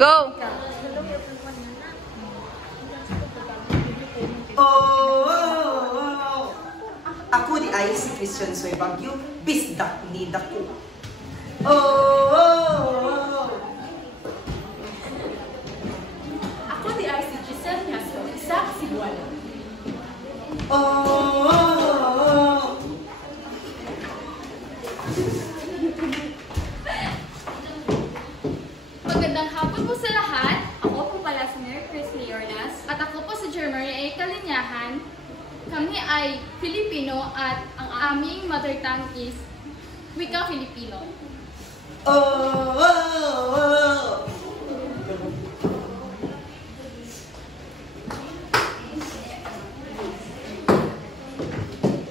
Go! Oh! Ako di ay si Christian Soy Bagyo, bisdak ni Dako. Oh! Ako di ay si Giselle Nasco, isa si Buwana. Oh! Magandang hapon po sa lahat. Ako po pala si Mary Chris Leornas at ako po si Jermarie A. Kalinyahan. Kami ay Filipino at ang aming mother tongue is Wika Filipino. Oh!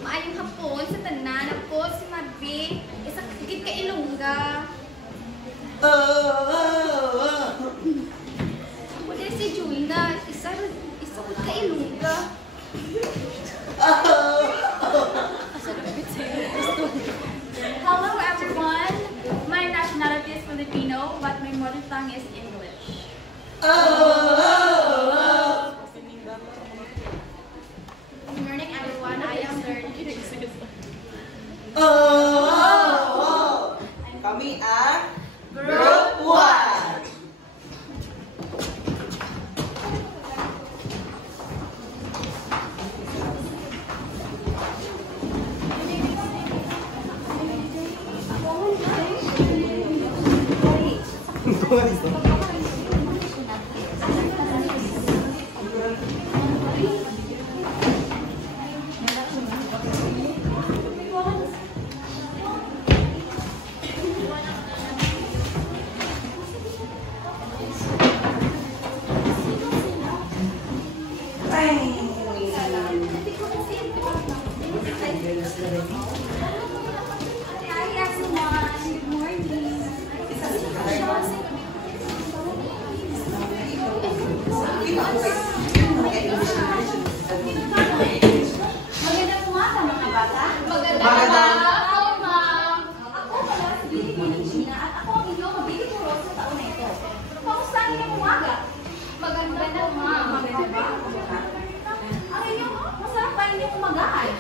Maayong hapon sa tanan. Ako si Marvin, isa higit ka Ilongga. Ako din si Juina, isa higit ka Ilongga. Hello everyone, my nationality is Filipino, but my mother tongue is English. Good morning everyone, I am learning. Kami ang Group 1.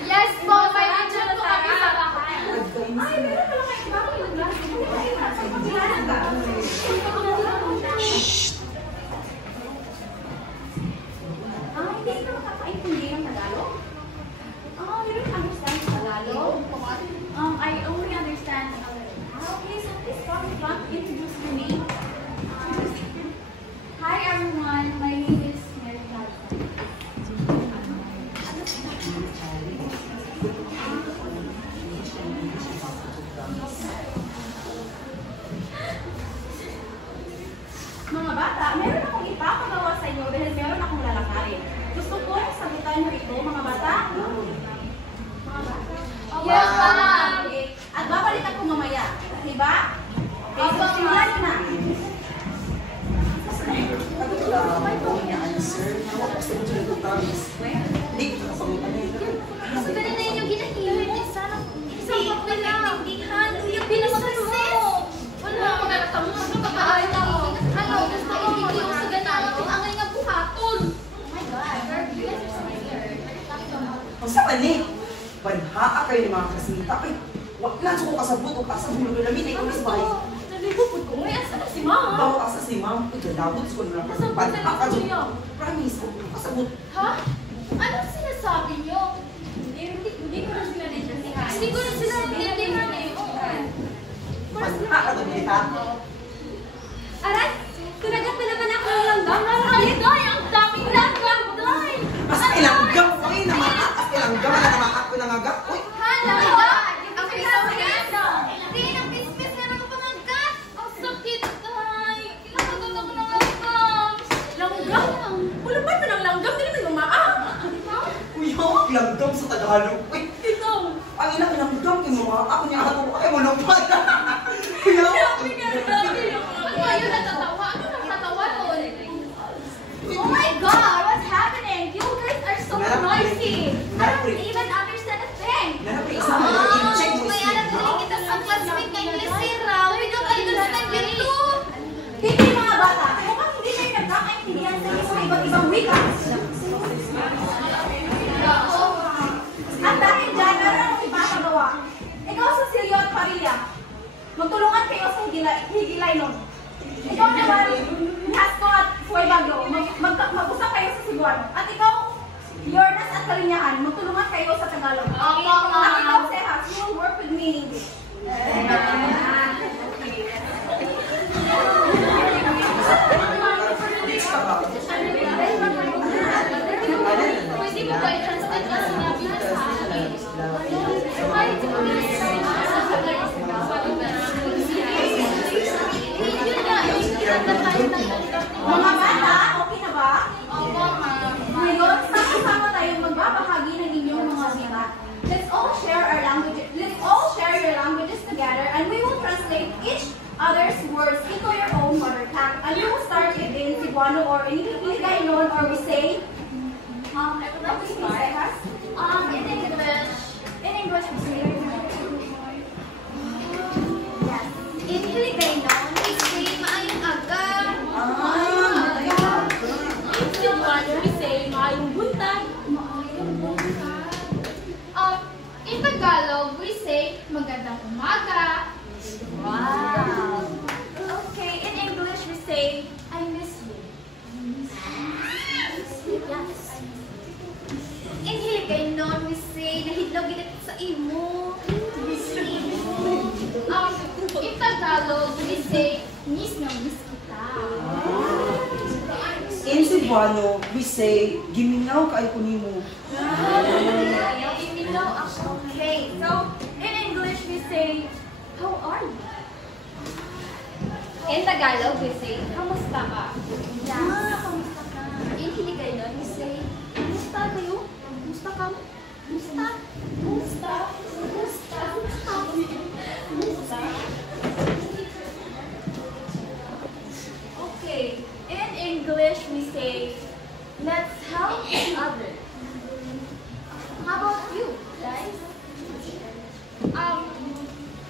Yes po, may picture po kami sa bahay. Ay, meron pala kayo. Bakit yung glass? Hindi ka makakaintindi ng Tagalog? You don't understand Tagalog? I only understand. Okay, so please introduce your name. Hi everyone, my name is Mary Clara. Mga bata, meron akong ipapagawa sa inyo dahil meron akong lalakarin. Gusto ko sagutan niyo ito, mga bata? Mga bata? Yes, ma'am! At babalik ako mamaya. Diba? Okay, so simulan na. So, ganun na yung ginahihit. Sana, isang pagkaintindihan. Yung pinasasip. Wala, magkakatamu. Magkakaayon ako. Ano, gusto ko hindi yung sa ganun. Ang ngay nga buhaton. Oh my God. You guys are so weird. Ang sa panik, banhaa kayo ng mga kasmita. Ay, wag lang ko kasabot o kasabot na namin ay kumis bahay. Nalibupod ko. May asa na si Mama. Bawa asa si Ma'am. Ito, labot ko na lang. Banhaa ka dyan. Promise, kasabot. Ha? Anong sinasabi niyo? Hindi ko na sila naintindihan. Hindi ko na sila naintindihan eh. Banhaa ka dyan, ha? Aray! Kunagat na naman ako ng langgam. Ay, Day! Ang daming langgam, Day! Basta ilanggam ko eh. Namahak ilanggam. Wala namahak ko nangagap. Uy! Hala! Ang pisaw yan! Hindi, ang pispis na naman pangagat! Ang sakit, Day! Kinakagat ako ng langgam! Langgam? Wala ba ng langgam? Hindi naman lumaak! Uy, hawak langgam sa Tagalog. Uy! Ikaw! Ang ilang langgam. Kinuha ako niya ako. Ay, malupad. Kuya! Sabi nga, Daddy! Ano kayo natatawa? Ano natatawa doon? Oh my God! What's happening? You guys are so noisy! I don't even understand a thing! May alam din kita sa classmate kay Glisira! Hindi ka kayo doon sa nag-ganito! Hindi mga bata! sa iba't ibang wika. At dahil dyan, meron akong ipapagawa. Ikaw sa Silio at Maria, magtulungan kayo sa higilay nun. Ikaw naman, Hasco at Fuebago, mag-usap kayo sa Cebuano. At ikaw, Yornas at Kalinyahan, magtulungan kayo sa Tagalog. At ikaw, Sehas, you will work with me in English. Pwede mo ba i-translate na sinabi na sa akin? Pwede mo i-translate na sa akin? Yun nga, Mga bata, okay na ba? Opo, ma'am. Ngayon, sama-sama tayong magbabahagi ng inyong mga wika. Let's all share our languages. Let's all share your languages together, and we will translate each other's words into your own mother tongue. And we will start it in Cebuano or in Hiligaynon, or we say, I would like to start. In English. in English, we say, Yes. In Hiligaynon, we say maayong aga. In Cebuano, we say maayong buntag. In Tagalog, we say magandang umaga. wow. Okay, in English, we say, I miss you. Yes. In Hiligaynon, we say nahidlaw gid sa imo. Miss imo. In Tagalog, we say miss na miss kita. In Cebuano, we say, gimingaw ka ay kunimo. Imilaw ako. okay. So, in English, we say, How are you? In Tagalog, we say, kamusta ka? yeah. Kamusta ka? In Hiligaynon, we say, kamusta kayo? Kamusta ka? Kamusta? Kamusta? Kamusta? Kamusta? Okay, in English, we say, let's help each other. How about you, guys?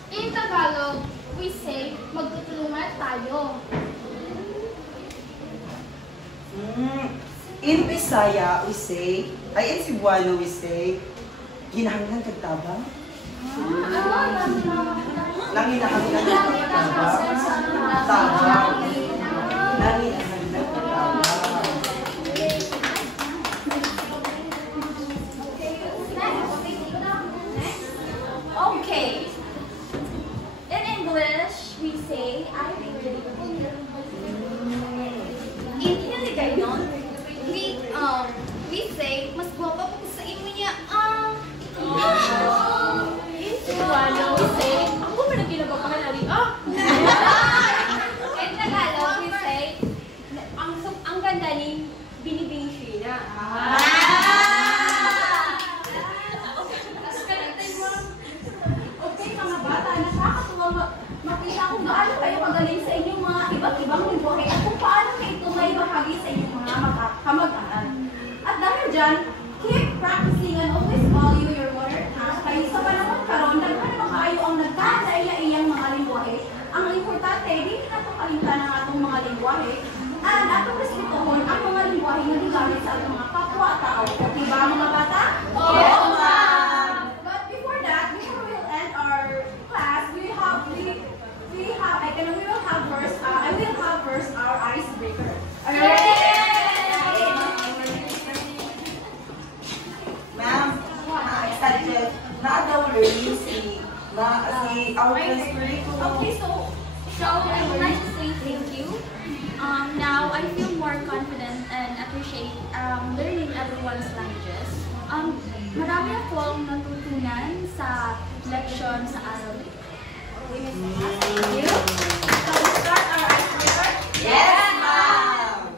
In Tagalog, we say, magtutulungan tayo. In Bisaya, we say, in Cebuano, we say, ginahanglan kag tabang. Nanginahanglan kag tabang. Tabang. Nanginahanglan kag tabang. Okay. In English, we say, I really. In Hiligaynon, we say, mas guwapa po sa inyo niya. In Cebuano, we say, ako ba na ginagapahan na rin? In Tagalog, we say, ang ganda ni Binibini Sheena. Okay, mga bata, nakakatuwa makita kung gaano kayo kagaling sa inyong mga iba't ibang lingwahe at kung paano kayo ito may bahagi sa inyong mga kamag-anak. At dahil dyan, keep practicing and always value your mother tongue. Kaya sa panahon karon, daghan pa kayo ang nagkasa-iya-iyang mga lingwahe. Ang importante, hindi natin kalimtan ang atong mga lingwahe. And atong respetuhon ang mga lingwahe na gigamit sa atong mga kapwa-tao. Okay ba, mga bata? Oo, ma'am. But before that, before we will end our class, we will have first our icebreaker. Are you ready? Ma'am, excited. Na-daw learning si our principal. Okay, so I would like to say thank you. Now I feel more confident and appreciate learning everyone's languages. Marami akong natutunan sa leksyon sa araw nito. thank you. So we start our icebreaker. Yes, ma'am!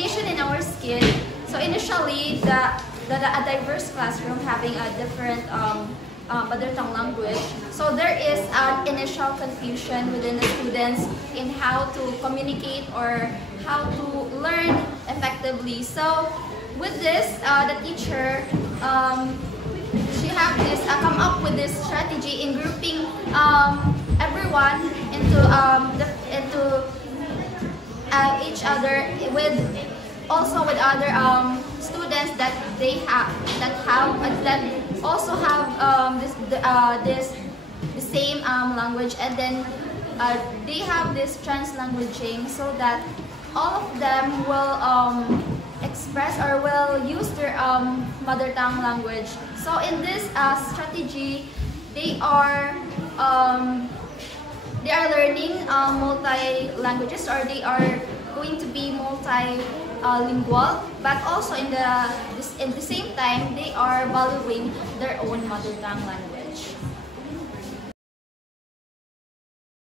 organization in our skill. So initially, a diverse classroom having a different mother tongue language. So there is an initial confusion within the students in how to communicate or how to learn effectively. So with this, the teacher, she have this come up with this strategy in grouping everyone into each other with also with other students that also have the same language, and then they have this translanguaging so that all of them will express or will use their mother tongue language. So in this strategy, they are learning multi languages, or they are going to be multilingual, but also in the same time they are valuing their own mother tongue language.